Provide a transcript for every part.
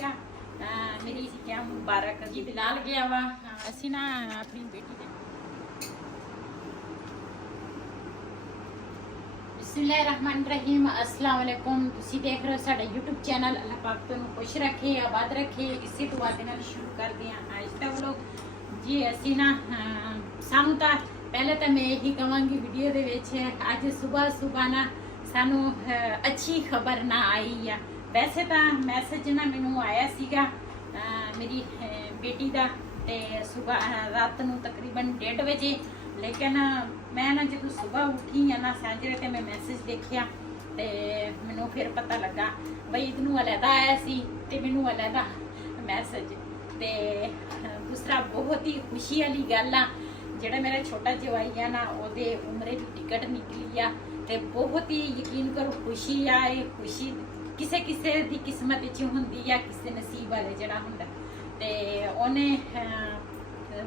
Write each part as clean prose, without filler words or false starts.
ਠੀਕ ਆ। ਮੇਰੀ ਸਿੱਖਿਆ ਮੁਬਾਰਕ ਜੀ। ਬਿਲਾਲ ਗਿਆ ਵਾ, ਅਸੀਂ ਨਾ ਆਪਣੀ ਬੇਟੀ ਦੇ बिस्मिल्लाहिर्रहमानिर्रहीम अस्सलाम वालेकुम। ਤੁਸੀਂ ਦੇਖ ਰਹੇ ਹੋ ਸਾਡਾ YouTube ਚੈਨਲ। ਅੱਲਾਹ ਪਾਕ ਤੁਹਾਨੂੰ ਖੁਸ਼ ਰੱਖੇ, ਆਬਾਦ ਰੱਖੇ। ਇਸੇ ਦੁਆ ਦੇ ਨਾਲ ਸ਼ੁਰੂ ਕਰਦੇ ਹਾਂ ਅੱਜ ਦਾ ਵਲੋਗ ਜੀ। ਅਸੀਂ ਨਾ ਸਾਨੂੰ ਤਾਂ ਪਹਿਲੇ ਤਾਂ ਮੈਂ ਇਹੀ ਕਹਾਂਗੀ ਵੀਡੀਓ ਦੇ ਵਿੱਚ, ਅੱਜ ਸਵੇਰ ਨਾ ਸਾਨੂੰ ਅੱਛੀ ਖਬਰ ਨਾ ਆਈ ਆ। ਵੈਸੇ ਤਾਂ ਮੈਸੇਜ ਨਾ ਮੈਨੂੰ ਆਇਆ ਸੀਗਾ ਮੇਰੀ ਬੇਟੀ ਦਾ, ਤੇ ਸਵੇਰ ਰਾਤ ਨੂੰ ਤਕਰੀਬਨ 1:30 ਵਜੇ। ਲੇਕਿਨ ਮੈਂ ਨਾ ਜਦੋਂ ਸਵੇਰ ਉੱਠੀ ਆ ਨਾ ਸਾਜਰੇ ਤੇ ਮੈਂ ਮੈਸੇਜ ਦੇਖਿਆ ਤੇ ਮੈਨੂੰ ਫਿਰ ਪਤਾ ਲੱਗਾ ਬਈ ਇਹਨੂੰ ਅਲੱਗਾ ਆਇਆ ਸੀ ਤੇ ਮੈਨੂੰ ਅਲੱਗਾ ਮੈਸੇਜ। ਤੇ ਦੂਸਰਾ ਬਹੁਤ ਹੀ ਖੁਸ਼ੀ ਵਾਲੀ ਗੱਲ ਆ, ਜਿਹੜਾ ਮੇਰਾ ਛੋਟਾ ਜਵਾਈ ਆ ਨਾ ਉਹਦੇ ਉਮਰੇ ਦੀ ਟਿਕਟ ਨਿਕਲੀ ਆ। ਤੇ ਬਹੁਤ ਹੀ ਯਕੀਨ ਕਰੋ ਖੁਸ਼ੀ ਆ। ਇਹ ਖੁਸ਼ੀ ਕਿਸੇ ਕਿਸੇ ਦੀ ਕਿਸਮਤ ਵਿੱਚ ਹੁੰਦੀ ਆ, ਕਿਸੇ ਨਸੀਬ ਵਾਲੇ ਜਿਹੜਾ ਹੁੰਦਾ। ਤੇ ਉਹਨੇ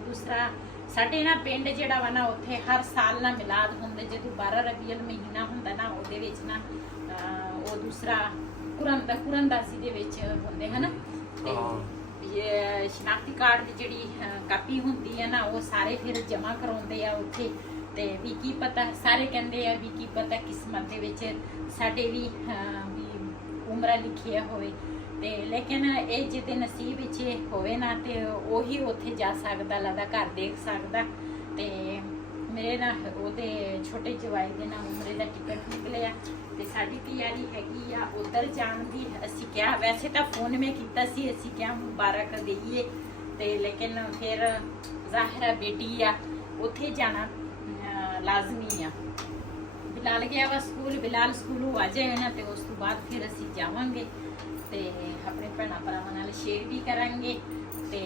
ਦੂਸਰਾ ਸਾਡੇ ਨਾ ਪਿੰਡ ਜਿਹੜਾ ਵਾ ਨਾ ਉੱਥੇ ਹਰ ਸਾਲ ਨਾ ਮਿਲਾਦ ਹੁੰਦੇ, ਜਦੋਂ 12 ਰਬੀਉਲ ਮਹੀਨਾ ਹੁੰਦਾ ਨਾ ਉਹਦੇ ਵਿੱਚ ਨਾ ਉਹ ਦੂਸਰਾ ਕੁਰਾਨਦਾਸੀ ਦੇ ਵਿੱਚ ਹੁੰਦੇ ਹਨ। ਤੇ ਸ਼ਨਾਖਤੀ ਕਾਰਡ ਦੀ ਜਿਹੜੀ ਕਾਪੀ ਹੁੰਦੀ ਹੈ ਨਾ ਉਹ ਸਾਰੇ ਫਿਰ ਜਮ੍ਹਾਂ ਕਰਾਉਂਦੇ ਆ ਉੱਥੇ। ਤੇ ਵੀ ਕੀ ਪਤਾ, ਸਾਰੇ ਕਹਿੰਦੇ ਆ ਵੀ ਕੀ ਪਤਾ ਕਿਸਮਤ ਦੇ ਵਿੱਚ ਸਾਡੇ ਵੀ ਉਮਰਾਂ ਲਿਖਿਆ ਹੋਵੇ। ਤੇ ਲੇਕਿਨ ਇਹ ਜਿਹਦੇ ਨਸੀਬ ਵਿੱਚ ਹੋਵੇ ਨਾ ਤੇ ਉਹੀ ਉੱਥੇ ਜਾ ਸਕਦਾ, ਲੱਦਾ ਘਰ ਦੇਖ ਸਕਦਾ। ਤੇ ਮੇਰੇ ਨਾ ਉਹਦੇ ਛੋਟੇ ਜਵਾਈ ਦੇ ਨਾ ਉਮਰੇ ਦਾ ਟਿਕਟ ਨਿਕਲਿਆ ਤੇ ਸਾਡੀ ਤਿਆਰੀ ਹੈਗੀ ਆ ਉਧਰ ਜਾਣ ਦੀ। ਅਸੀਂ ਕਿਹਾ, ਵੈਸੇ ਤਾਂ ਫੋਨ ਮੈਂ ਕੀਤਾ ਸੀ, ਅਸੀਂ ਕਿਹਾ ਮੁਬਾਰਕ ਦੇਈਏ, ਤੇ ਲੇਕਿਨ ਫਿਰ ਜ਼ਾਹਿਰਾ ਬੇਟੀ ਆ ਉੱਥੇ ਜਾਣਾ ਲਾਜ਼ਮੀ ਆ। ਬਿਲਾਲ ਗਿਆ ਵਾ ਸਕੂਲ, ਬਿਲਾਲ ਸਕੂਲੋਂ ਆ ਜਾਏ ਨਾ ਤੇ ਉਸ ਤੋਂ ਬਾਅਦ ਫਿਰ ਅਸੀਂ ਜਾਵਾਂਗੇ ਤੇ ਆਪਣੇ ਭੈਣਾਂ ਭਰਾਵਾਂ ਨਾਲ ਸ਼ੇਅਰ ਵੀ ਕਰਾਂਗੇ। ਤੇ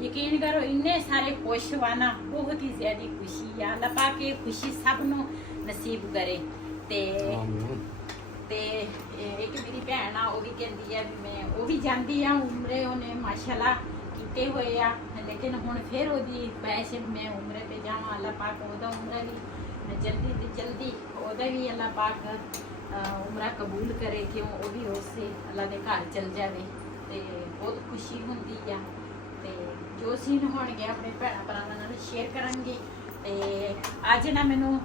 ਯਕੀਨ ਕਰੋ ਇੰਨੇ ਸਾਰੇ ਖੁਸ਼ ਵਾ ਨਾ, ਬਹੁਤ ਹੀ ਜ਼ਿਆਦਾ ਖੁਸ਼ੀ ਆ। ਅੱਲਾਹ ਪਾਕ ਇਹ ਖੁਸ਼ੀ ਸਭ ਨੂੰ ਨਸੀਬ ਕਰੇ। ਤੇ ਇੱਕ ਮੇਰੀ ਭੈਣ ਆ ਉਹ ਵੀ ਕਹਿੰਦੀ ਆ ਵੀ ਮੈਂ ਉਹ ਵੀ ਜਾਂਦੀ ਆ ਉਮਰੇ, ਉਹਨੇ ਮਾਸ਼ਾਅੱਲਾ ਕੀਤੇ ਹੋਏ ਆ। ਲੇਕਿਨ ਹੁਣ ਫਿਰ ਉਹਦੀ ਪੈਸੇ ਮੈਂ ਉਮਰੇ ਤੇ ਜਾਵਾਂ, ਅੱਲਾਹ ਪਾਕ ਉਹਦਾ ਉਮਰਾ ਵੀ ਜਲਦੀ ਤੋਂ ਜਲਦੀ ਉਹਦਾ ਵੀ ਅੱਲਾਹ ਪਾਕ ਉਮਰਾ ਕਬੂਲ ਕਰੇ, ਕਿਉਂ ਉਹ ਵੀ ਉਸੇ ਅੱਲਾ ਦੇ ਘਰ ਚਲ ਜਾਵੇ। ਤੇ ਬਹੁਤ ਖੁਸ਼ੀ ਹੁੰਦੀ ਆ। ਤੇ ਜੋ ਸੀਨ ਹੋਣਗੇ ਆਪਣੇ ਭੈਣਾਂ ਭਰਾਵਾਂ ਨਾਲ ਸ਼ੇਅਰ ਕਰਾਂਗੇ। ਤੇ ਅੱਜ ਨਾ ਮੈਨੂੰ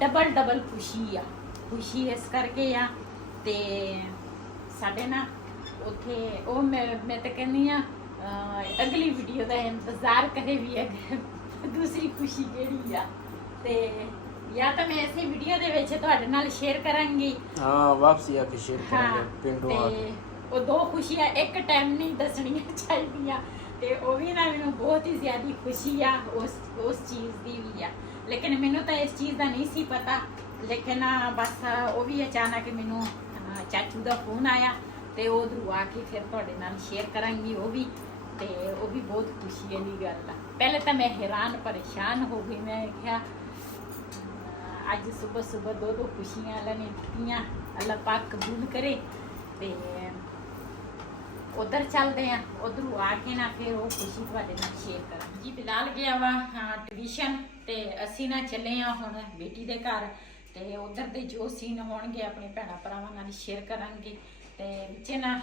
ਡਬਲ ਖੁਸ਼ੀ ਆ। ਖੁਸ਼ੀ ਇਸ ਕਰਕੇ ਆ ਤੇ ਸਾਡੇ ਨਾ ਉੱਥੇ ਉਹ ਮੈਂ ਤਾਂ ਕਹਿੰਦੀ ਆ ਅਗਲੀ ਵੀਡੀਓ ਦਾ ਇੰਤਜ਼ਾਰ ਕਰੇ ਵੀ ਹੈ ਦੂਸਰੀ ਖੁਸ਼ੀ ਕਿਹੜੀ ਆ। ਤੇ ਜਾਂ ਤਾਂ ਮੈਂ ਇਸੇ ਵੀਡੀਓ ਦੇ ਵਿੱਚ ਤੁਹਾਡੇ ਨਾਲ ਸ਼ੇਅਰ ਕਰਾਂਗੀ। ਵਾਪਸੀ ਆ ਕੇ ਸ਼ੇਅਰ ਕਰਾਂਗੇ ਪਿੰਡੋਂ ਆ ਕੇ। ਉਹ ਦੋ ਖੁਸ਼ੀਆਂ ਇੱਕ ਟਾਈਮ ਨਹੀਂ ਦੱਸਣੀਆਂ ਚਾਹੀਦੀਆਂ। ਤੇ ਉਹ ਵੀ ਨਾ ਮੈਨੂੰ ਬਹੁਤ ਹੀ ਜ਼ਿਆਦਾ ਖੁਸ਼ੀ ਆ ਉਸ ਚੀਜ਼ ਦੀ ਵੀ ਆ। ਲੇਕਿਨ ਮੈਨੂੰ ਤਾਂ ਇਸ ਚੀਜ਼ ਦਾ ਨਹੀਂ ਸੀ ਪਤਾ। ਲੇਕਿਨ ਬਸ ਉਹ ਵੀ ਅਚਾਨਕ ਮੈਨੂੰ ਚਾਚੂ ਦਾ ਫੋਨ ਆਇਆ ਤੇ ਉਧਰੋਂ ਆ ਕੇ ਫਿਰ ਤੁਹਾਡੇ ਨਾਲ ਸ਼ੇਅਰ ਕਰਾਂਗੀ ਉਹ ਵੀ। ਤੇ ਉਹ ਵੀ ਬਹੁਤ ਖੁਸ਼ੀ ਵਾਲੀ ਗੱਲ ਆ। ਪਹਿਲੇ ਤਾਂ ਮੈਂ ਹੈਰਾਨ ਪਰੇਸ਼ਾਨ ਹੋ ਗਈ। ਮੈਂ ਕਿਹਾ ਅੱਜ ਸਵੇਰ ਦੋ ਖੁਸ਼ੀਆਂ ਅੱਲਾ ਨੇ ਦਿੱਤੀਆਂ, ਅੱਲਾ ਪਾਕ ਕਬੂਲ ਕਰੇ। ਤੇ ਉਧਰ ਚੱਲਦੇ ਆ, ਉਧਰੋਂ ਆ ਕੇ ਨਾ ਫਿਰ ਉਹ ਖੁਸ਼ੀ ਤੁਹਾਡੇ ਨਾਲ ਸ਼ੇਅਰ ਕਰਾਂ ਜੀ। ਬਿਲਾਲ ਗਿਆ ਵਾ ਟਿਊਸ਼ਨ ਤੇ ਅਸੀਂ ਨਾ ਚੱਲੇ ਆ ਹੁਣ ਬੇਟੀ ਦੇ ਘਰ। ਤੇ ਉਧਰ ਦੇ ਜੋ ਸੀਨ ਹੋਣਗੇ ਆਪਣੇ ਭੈਣਾਂ ਭਰਾਵਾਂ ਨਾਲ ਸ਼ੇਅਰ ਕਰਾਂਗੇ। ਤੇ ਵਿੱਚੇ ਨਾ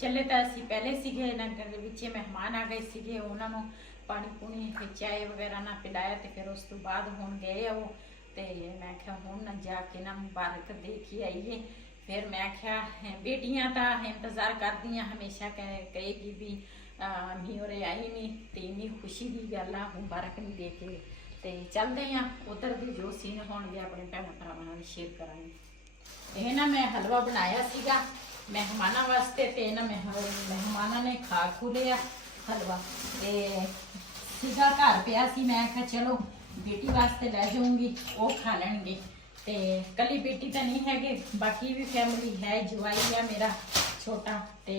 ਚੱਲੇ ਤਾਂ ਅਸੀਂ ਪਹਿਲੇ ਸੀਗੇ, ਲੰਗਰ ਦੇ ਵਿੱਚ ਮਹਿਮਾਨ ਆ ਗਏ ਸੀਗੇ, ਉਹਨਾਂ ਨੂੰ ਪਾਣੀ ਪੂਣੀ ਤੇ ਚਾਏ ਵਗੈਰਾ ਨਾ ਪਿਲਾਇਆ। ਤੇ ਫਿਰ ਉਸ ਤੋਂ ਬਾਅਦ ਹੁਣ ਗਏ ਆ ਉਹ। ਤੇ ਮੈਂ ਕਿਹਾ ਹੁਣ ਨਾ ਜਾ ਕੇ ਨਾ ਮੁਬਾਰਕ ਦੇ ਕੇ ਆਈਏ। ਫਿਰ ਮੈਂ ਕਿਹਾ ਬੇਟੀਆਂ ਤਾਂ ਇੰਤਜ਼ਾਰ ਕਰਦੀਆਂ ਹਮੇਸ਼ਾ, ਕਹੇਗੀ ਵੀ ਮੀ ਉਰੇ ਆਈ ਨਹੀਂ। ਤੇ ਇੰਨੀ ਖੁਸ਼ੀ ਦੀ ਗੱਲ ਆ, ਮੁਬਾਰਕ ਨਹੀਂ ਦੇ ਕੇ। ਤੇ ਚੱਲਦੇ ਆ ਉਧਰ ਦੇ ਜੋ ਸੀਨ ਹੋਣਗੇ ਆਪਣੇ ਭੈਣਾਂ ਭਰਾਵਾਂ ਨਾਲ ਸ਼ੇਅਰ ਕਰਾਂਗੇ। ਇਹ ਨਾ ਮੈਂ ਹਲਵਾ ਬਣਾਇਆ ਸੀਗਾ ਮਹਿਮਾਨਾਂ ਵਾਸਤੇ ਤੇ ਇਹਨਾਂ ਮਹਿਮਾਨਾਂ ਨੇ ਖਾ ਖੂ ਲਿਆ ਹਲਵਾ। ਤੇ ਸੀਗਾ ਘਰ ਪਿਆ ਸੀ, ਮੈਂ ਕਿਹਾ ਚਲੋ ਬੇਟੀ ਵਾਸਤੇ ਲੈ ਜਾਊਂਗੀ, ਉਹ ਖਾ ਲੈਣਗੇ। ਤੇ ਕੱਲੀ ਬੇਟੀ ਤਾਂ ਨਹੀਂ ਹੈਗੇ, ਬਾਕੀ ਵੀ ਫੈਮਿਲੀ ਹੈ। ਜਵਾਈ ਆ ਮੇਰਾ ਛੋਟਾ ਤੇ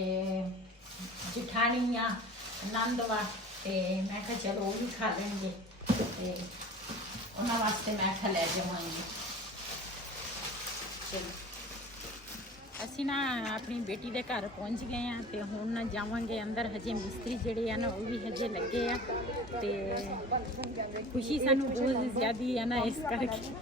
ਜਠਾਣੀ ਆ, ਨੰਦ ਵਾ। ਤੇ ਮੈਂ ਕਿਹਾ ਚਲੋ ਉਹ ਵੀ ਖਾ ਲੈਣਗੇ ਤੇ ਉਹਨਾਂ ਵਾਸਤੇ ਮੈਂ ਕਿਹਾ ਲੈ ਜਾਵਾਂਗੀ। ਅਸੀਂ ਨਾ ਆਪਣੀ ਬੇਟੀ ਦੇ ਘਰ ਪਹੁੰਚ ਗਏ ਆ ਤੇ ਹੁਣ ਨਾ ਜਾਵਾਂਗੇ ਅੰਦਰ। ਹਜੇ ਮਿਸਤਰੀ ਜਿਹੜੇ ਆ ਨਾ ਉਹ ਵੀ ਹਜੇ ਲੱਗੇ ਆ। ਤੇ ਖੁਸ਼ੀ ਸਾਨੂੰ ਬਹੁਤ ਜ਼ਿਆਦੀ ਆ ਨਾ ਇਸ ਕਰਕੇ।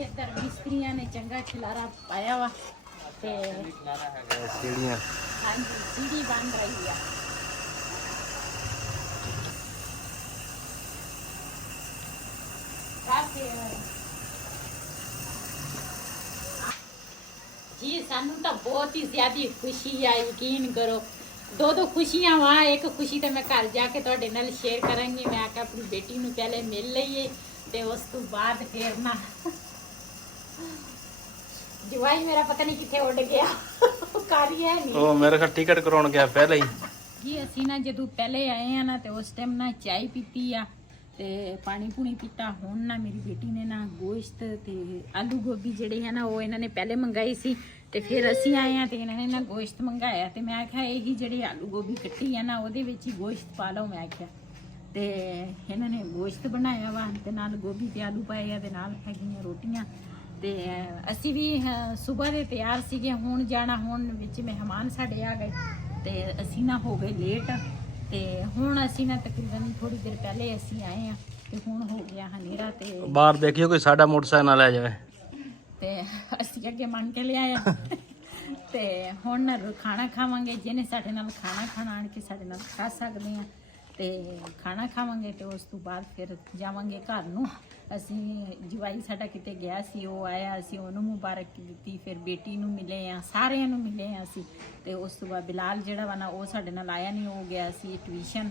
ਇੱਧਰ ਮਿਸਤਰੀਆਂ ਨੇ ਚੰਗਾ ਖਿਲਾਰਾ ਪਾਇਆ ਵਾ ਤੇ सीढ़ियाँ ਹਾਂਜੀ ਸੀੜੀ ਬਣ ਰਹੀ ਆ। जी सानू तो बहुत ही ज्यादा खुशी है, यकीन करो। दो खुशियां वहाँ, एक खुशी तो मैं घर जाके ਤੁਹਾਡੇ ਨਾਲ शेयर करूंगी। मैं आके अपनी बेटी ਨੂੰ पहले मिल ਲਈਏ ਤੇ ਉਸ ਤੋਂ ਬਾਅਦ ਫਿਰ ਨਾ ਜਵਾਈ ਮੇਰਾ ਪਤਾ ਨਹੀਂ ਕਿੱਥੇ ਉੱਡ ਗਿਆ ਕਾਰੀ ਹੈ ਨਹੀਂ। ਉਹ ਮੇਰੇ ਕੋਲ ਟਿਕਟ ਕਰਾਉਣ ਗਿਆ ਪਹਿਲਾਂ ਹੀ ਜੀ। ਅਸੀਂ ਨਾ ਜਦੋਂ ਪਹਿਲੇ ਆਏ ਆ ਨਾ ਤੇ ਉਸ ਟਾਈਮ ਨਾ ਚਾय ਪੀਤੀ ਆ ਤੇ ਪਾਣੀ ਪੂਣੀ ਪੀਤਾ। ਹੁਣ ਨਾ ਮੇਰੀ ਬੇਟੀ ਨੇ ਨਾ ਗੋਸ਼ਤ ਤੇ ਆਲੂ ਗੋਭੀ ਜਿਹੜੇ ਹੈ ਨਾ ਉਹ ਇਹਨਾਂ ਨੇ ਪਹਿਲੇ ਮੰਗਾਈ ਸੀ ਤੇ ਫਿਰ ਅਸੀਂ ਆਏ ਆ ਤੇ ਇਹਨਾਂ ਨੇ ਨਾ ਗੋਸ਼ਤ ਮੰਗਾਇਆ ਤੇ ਮੈਂ ਆਖਿਆ ਇਹੀ ਜਿਹੜੀ ਆਲੂ ਗੋਭੀ ਕੱਟੀ ਆ ਨਾ ਉਹਦੇ ਵਿੱਚ ਹੀ ਗੋਸ਼ਤ ਪਾ ਲਓ। ਮੈਂ ਆਖਿਆ ਤੇ ਇਹਨਾਂ ਨੇ ਗੋਸ਼ਤ ਬਣਾਇਆ ਵਾ ਤੇ ਨਾਲ ਗੋਭੀ ਤੇ ਆਲੂ ਪਾਏ ਆ ਤੇ ਨਾਲ ਹੈਗੀਆਂ ਰੋਟੀਆਂ। ਤੇ ਅਸੀਂ ਵੀ ਸਵੇਰ ਦੇ ਤਿਆਰ ਸੀਗੇ ਹੁਣ ਜਾਣਾ। ਹੁਣ ਵਿੱਚ ਮਹਿਮਾਨ ਸਾਡੇ ਆ ਗਏ ਤੇ ਅਸੀਂ ਨਾ ਹੋ ਗਏ ਲੇਟ ਤੇ ਹੁਣ ਅਸੀਂ ਨਾ ਤਕਰੀਬਨ ਥੋੜੀ ਦੇਰ ਪਹਿਲੇ ਅਸੀਂ ਆਏ ਆ ਤੇ ਹੁਣ ਹੋ ਗਿਆ ਹਨੇਰਾ ਤੇ ਬਾਹਰ ਦੇਖਿਓ ਕੋਈ ਸਾਡਾ ਮੋਟਰਸਾਈਕਲ ਨਾ ਲੈ ਜਾਵੇ ਤੇ ਅਸੀਂ ਅੱਗੇ ਮੰਨ ਕੇ ਲਿਆਇਆ ਤੇ ਹੁਣ ਨਾ ਖਾਣਾ ਖਾਵਾਂਗੇ। ਜਿਹਨੇ ਸਾਡੇ ਨਾਲ ਖਾਣਾ ਆਣ ਕੇ ਸਾਡੇ ਨਾਲ ਖਾ ਸਕਦੇ ਆ ਤੇ ਖਾਣਾ ਖਾਵਾਂਗੇ ਤੇ ਉਸ ਤੋਂ ਬਾਅਦ ਫਿਰ ਜਾਵਾਂਗੇ ਘਰ ਨੂੰ। ਅਸੀਂ ਜਵਾਈ ਸਾਡਾ ਕਿਤੇ ਗਿਆ ਸੀ, ਉਹ ਆਇਆ, ਅਸੀਂ ਉਹਨੂੰ ਮੁਬਾਰਕ ਦਿੱਤੀ, ਫਿਰ ਬੇਟੀ ਨੂੰ ਮਿਲੇ ਆ, ਸਾਰਿਆਂ ਨੂੰ ਮਿਲੇ ਆ ਅਸੀਂ। ਤੇ ਉਸ ਤੋਂ ਬਾਅਦ ਬਿਲਾਲ ਜਿਹੜਾ ਵਾ ਨਾ ਉਹ ਸਾਡੇ ਨਾਲ ਆਇਆ ਨਹੀਂ, ਉਹ ਗਿਆ ਸੀ ਟਿਊਸ਼ਨ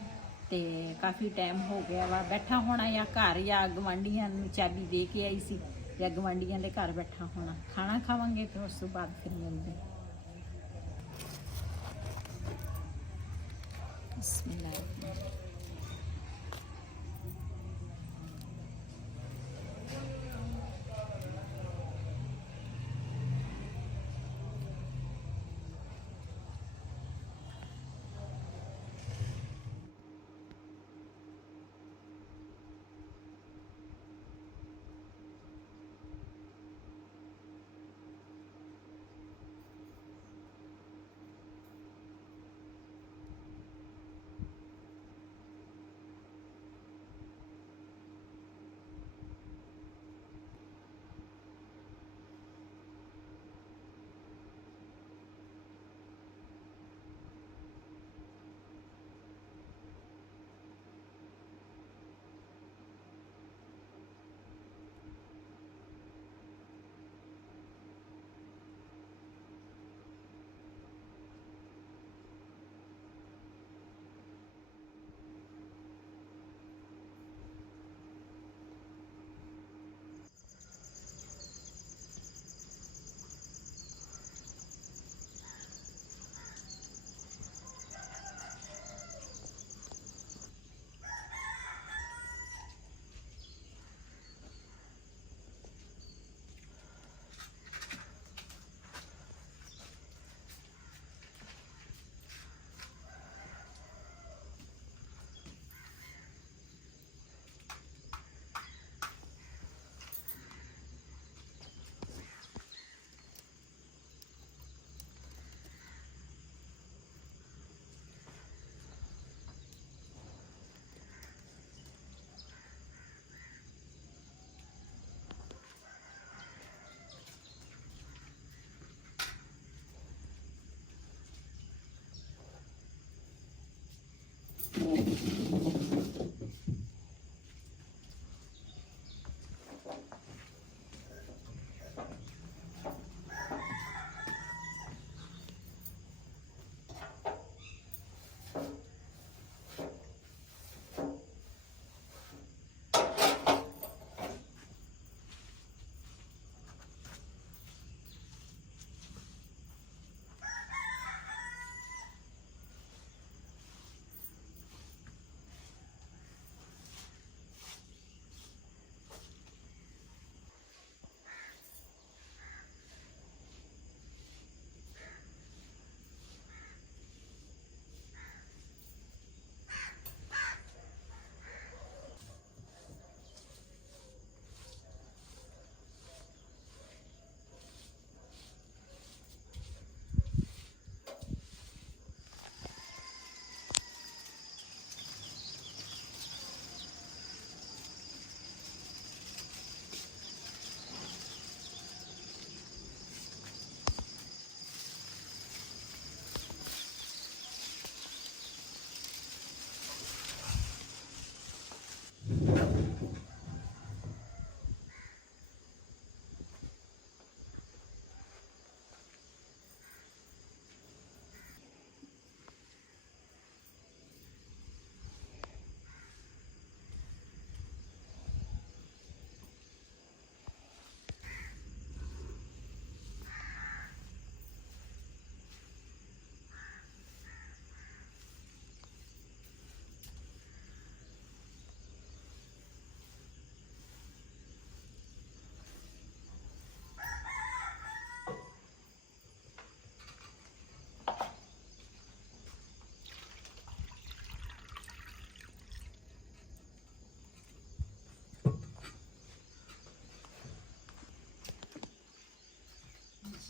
ਤੇ ਕਾਫੀ ਟਾਈਮ ਹੋ ਗਿਆ ਵਾ ਬੈਠਾ ਹੋਣਾ ਜਾਂ ਘਰ ਜਾਂ ਗਵਾਂਢੀਆਂ ਨੂੰ ਚਾਬੀ ਦੇ ਕੇ ਆਈ ਸੀ ਜਾਂ ਗਵਾਂਢੀਆਂ ਦੇ ਘਰ ਬੈਠਾ ਹੋਣਾ। ਖਾਣਾ ਖਾਵਾਂਗੇ ਤੇ ਉਸ ਤੋਂ ਬਾਅਦ ਫਿਰ ਮਿਲਦੇ। ਬਿਸਮਿਲ੍ਲਾਹ।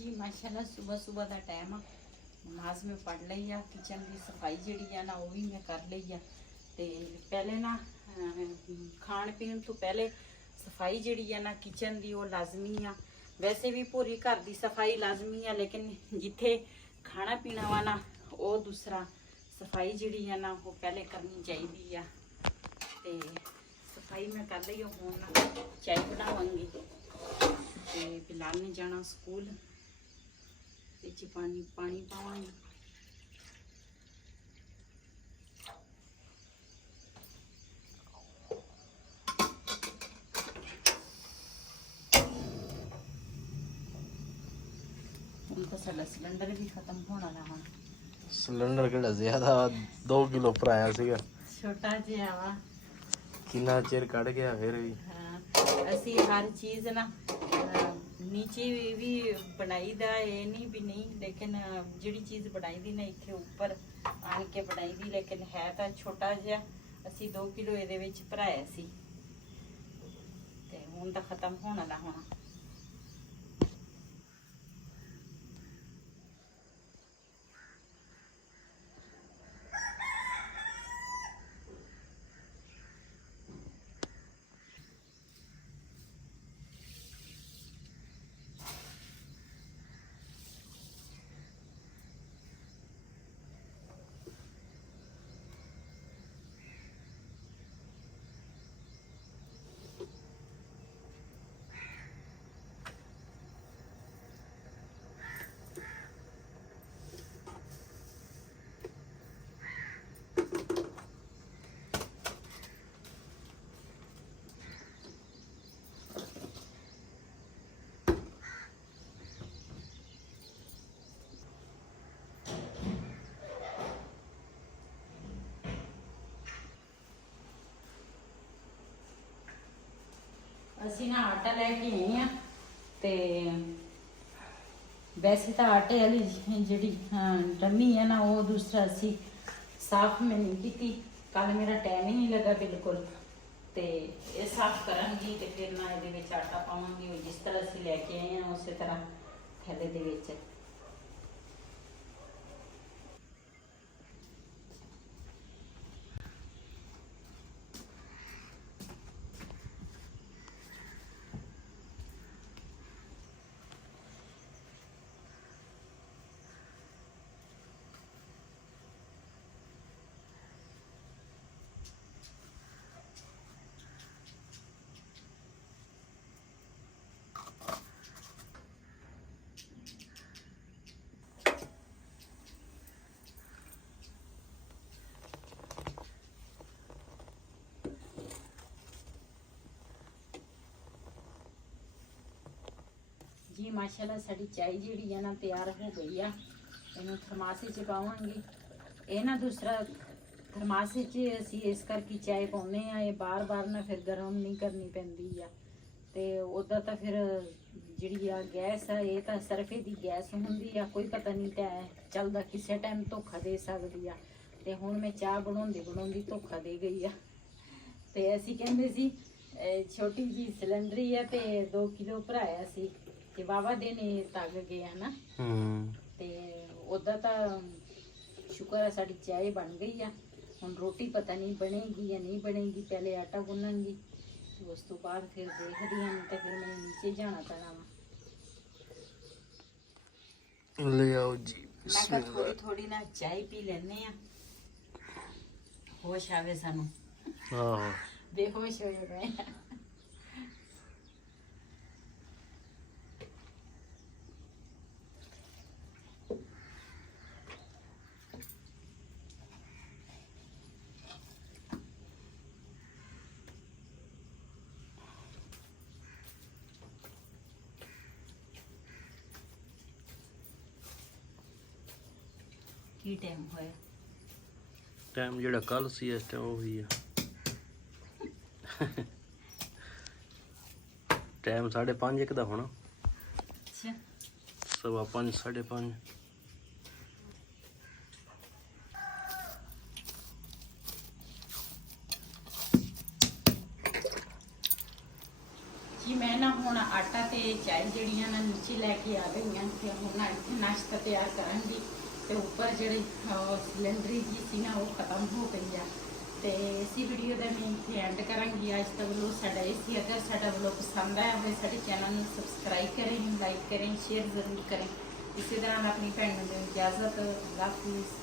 ਜੀ ਮਾਸ਼ਾਅੱਲਾ ਸਵੇਰ ਸਵੇਰ ਦਾ ਟਾਈਮ ਆ। ਨਮਾਜ਼ ਮੈਂ ਪੜ ਲਈ ਆ। ਕਿਚਨ ਦੀ ਸਫਾਈ ਜਿਹੜੀ ਆ ਨਾ ਉਹ ਵੀ ਮੈਂ ਕਰ ਲਈ ਆ। ਤੇ ਪਹਿਲੇ ਨਾ ਖਾਣ ਪੀਣ ਤੋਂ ਪਹਿਲੇ ਸਫਾਈ ਜਿਹੜੀ ਆ ਨਾ ਕਿਚਨ ਦੀ ਉਹ ਲਾਜ਼ਮੀ ਆ। ਵੈਸੇ ਵੀ ਪੂਰੀ ਘਰ ਦੀ ਸਫਾਈ ਲਾਜ਼ਮੀ ਆ, ਲੇਕਿਨ ਜਿੱਥੇ ਖਾਣਾ ਪੀਣਾ ਵਾ ਨਾ ਉਹ ਦੂਸਰਾ ਸਫਾਈ ਜਿਹੜੀ ਆ ਨਾ ਉਹ ਪਹਿਲੇ ਕਰਨੀ ਚਾਹੀਦੀ ਆ। ਤੇ ਸਫਾਈ ਮੈਂ ਕਰ ਲਈ। ਹੁਣ ਚਾय ਬਣਾਵਾਂਗੀ ਤੇ ਬਿਲਾਲ ਨੇ ਜਾਣਾ ਸਕੂਲ। ਵਿੱਚ ਪਾਣੀ ਪਾਵਾਂਗੀ। ਹੁਣ ਤਾਂ ਸਾਡਾ ਸਿਲੰਡਰ ਵੀ ਖਤਮ ਹੋਣ ਵਾਲਾ ਹੁਣ। ਸਿਲੰਡਰ ਕਿਹੜਾ ਜ਼ਿਆਦਾ 2 ਕਿਲੋ ਭਰਾਇਆ ਸੀਗਾ, ਛੋਟਾ ਜਿਹਾ ਵਾ। ਕਿੰਨਾ ਚਿਰ ਕੱਢ ਗਿਆ ਫਿਰ ਵੀ। ਹਾਂ, ਅਸੀਂ ਹਰ ਚੀਜ਼ ਨਾ ਨੀਚੇ ਵੀ ਬਣਾਈ ਦਾ, ਇਹ ਨਹੀਂ ਵੀ ਨਹੀਂ, ਲੇਕਿਨ ਜਿਹੜੀ ਚੀਜ਼ ਬਣਾਈ ਦੀ ਨਾ ਇੱਥੇ ਉੱਪਰ ਆਣ ਕੇ ਬਣਾਈ ਦੀ, ਲੇਕਿਨ ਹੈ ਤਾਂ ਛੋਟਾ ਜਿਹਾ। ਅਸੀਂ 2 ਕਿਲੋ ਇਹਦੇ ਵਿੱਚ ਭਰਾਇਆ ਸੀ ਤੇ ਹੁਣ ਤਾਂ ਖਤਮ ਹੋਣ ਵਾਲਾ ਹੁਣ। ਅਸੀਂ ਨਾ ਆਟਾ ਲੈ ਕੇ ਆਏ ਆ ਤੇ ਵੈਸੇ ਤਾਂ ਆਟੇ ਵਾਲੀ ਜਿਹੜੀ ਡੰਮੀ ਹੈ ਨਾ ਉਹ ਦੂਸਰਾ ਅਸੀਂ ਸਾਫ਼ ਮੈਂ ਨਹੀਂ ਕੀਤੀ। ਕੱਲ ਮੇਰਾ ਟਾਈਮ ਹੀ ਨਹੀਂ ਲੱਗਾ ਬਿਲਕੁਲ। ਤੇ ਇਹ ਸਾਫ਼ ਕਰਾਂਗੀ ਤੇ ਫਿਰ ਨਾ ਇਹਦੇ ਵਿੱਚ ਆਟਾ ਪਾਵਾਂਗੀ। ਉਹ ਜਿਸ ਤਰ੍ਹਾਂ ਅਸੀਂ ਲੈ ਕੇ ਆਏ ਆ ਉਸੇ ਤਰ੍ਹਾਂ ਥੈਲੇ ਦੇ ਵਿੱਚ। जी माशाल्लाह साड़ी चाय जी है ना तैयार हो गई है। इन्हों थरमासे च पावांगी। ये ना दूसरा थरमासे च असी इस करके चाय पाने ये बार बार ना फिर गर्म नहीं करनी पैंदी है। तो उदा तो फिर जी गैस है ये तो सरफे की गैस होंगी है, कोई पता नहीं चलता किसी टाइम धोखा दे सकती है। तो हुण मैं चाह बनाउंदी धोखा दे गई है। तो असी कहते सी छोटी जी सिलेंडरी है तो 2 किलो भराया सी ते वावा दिन तग गया ना। ते उदा तो शुक्र है साड़ी चाय बन गई है। हुण रोटी पता नहीं बनेगी या नहीं बनेगी। पहले आटा गुन्नांगी उस तो बाद फिर देखदी हां, तो फिर मैं नीचे जाना पैना वा। ले आओ जी। मैं थोड़ी थोड़ी ना चाय पी लेने आ, होश आवे सानू। आहो बेहोश हो गए। की टाइम होया? टाइम जेड़ा कल सी इस टाइम वो ही है। टाइम 5:30 एक दा होना। अच्छा 5:15 5:30। ਜੀ ਮੈਂ ਨਾ ਹੁਣ ਆਟਾ ਤੇ ਚਾय ਜਿਹੜੀਆਂ ਨਾ ਨੀਚੇ ਲੈ ਕੇ ਆ ਗਈਆਂ ਤੇ ਹੁਣ ਨਾ ਇੱਥੇ ਨਾਸ਼ਤਾ ਤਿਆਰ ਕਰਾਂਗੀ ਤੇ ਉੱਪਰ ਜਿਹੜੀ ਸਿਲੰਡਰੀ ਜੀ ਸੀ ਨਾ ਉਹ ਖਤਮ ਹੋ ਗਈ ਆ ਤੇ ਇसी ਵੀਡੀਓ ਦਾ ਮੈਂ ਇੱਥੇ ਐਂਡ ਕਰਾਂਗੀ ਅੱਜ ਦਾ ਵਲੋਗ ਸਾਡਾ ਇਹ ਸੀ। ਅਗਰ ਸਾਡਾ ਵਲੋਗ ਪਸੰਦ ਆਇਆ ਹੋਵੇ ਸਾਡੇ ਚੈਨਲ ਨੂੰ ਸਬਸਕ੍ਰਾਈਬ ਕरें, ਲਾਈਕ करें, शेयर ਜ਼ਰੂਰ करें। ਇਸੇ ਤਰ੍ਹਾਂ ਆਪਣੀ ਭੈਣ ਨੂੰ ਦਿਓ ਇਜਾਜ਼ਤ। ਅੱਲਾਹ ਹਾਫਿਜ਼।